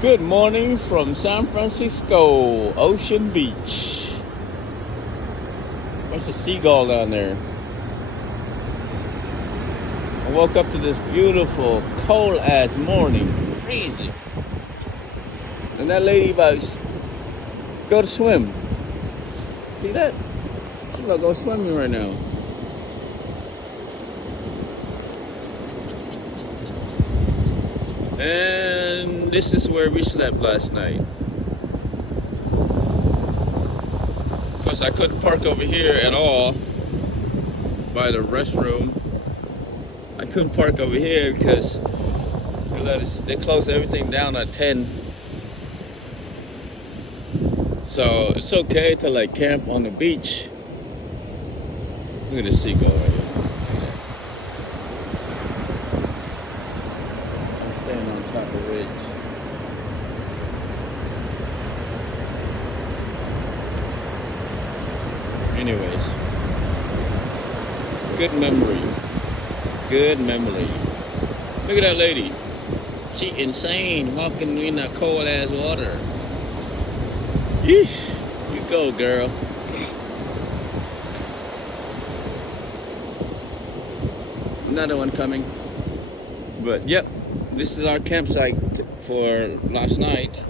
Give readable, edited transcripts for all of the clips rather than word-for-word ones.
Good morning from San Francisco, Ocean Beach. Bunch of seagull down there. I woke up to this beautiful, cold ass morning, freezing. And that lady about to go to swim. See that? She's about to go swimming right now. And this is where we slept last night. Because I couldn't park over here at all by the restroom. I couldn't park over here because they closed everything down at 10. So it's okay to like camp on the beach. Look at the seagull right here. I'm standing on top of the ridge. Anyways, good memory. Good memory. Look at that lady. She insane walking in that cold ass water. Yeesh. You go, girl. Another one coming. But yep, this is our campsite for last night.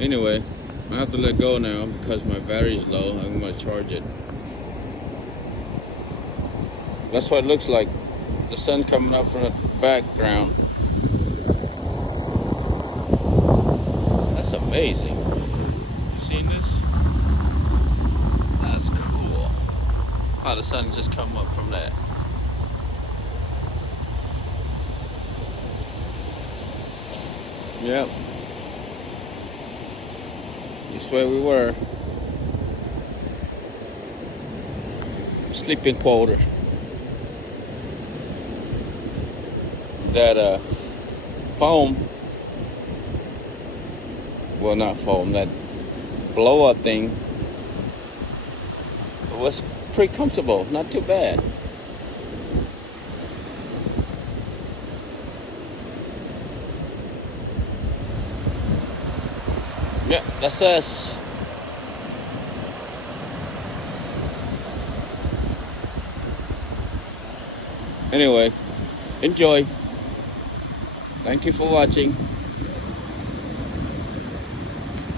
Anyway, I have to let go now because my battery's low. I'm gonna charge it. That's what it looks like. The sun coming up from the background. That's amazing. You seen this? That's cool. How the sun just come up from that. Yep. This where we were. Sleeping quarter. That foam, well not foam, that blow up thing was pretty comfortable, not too bad. Yeah, that's us. Anyway, enjoy. Thank you for watching.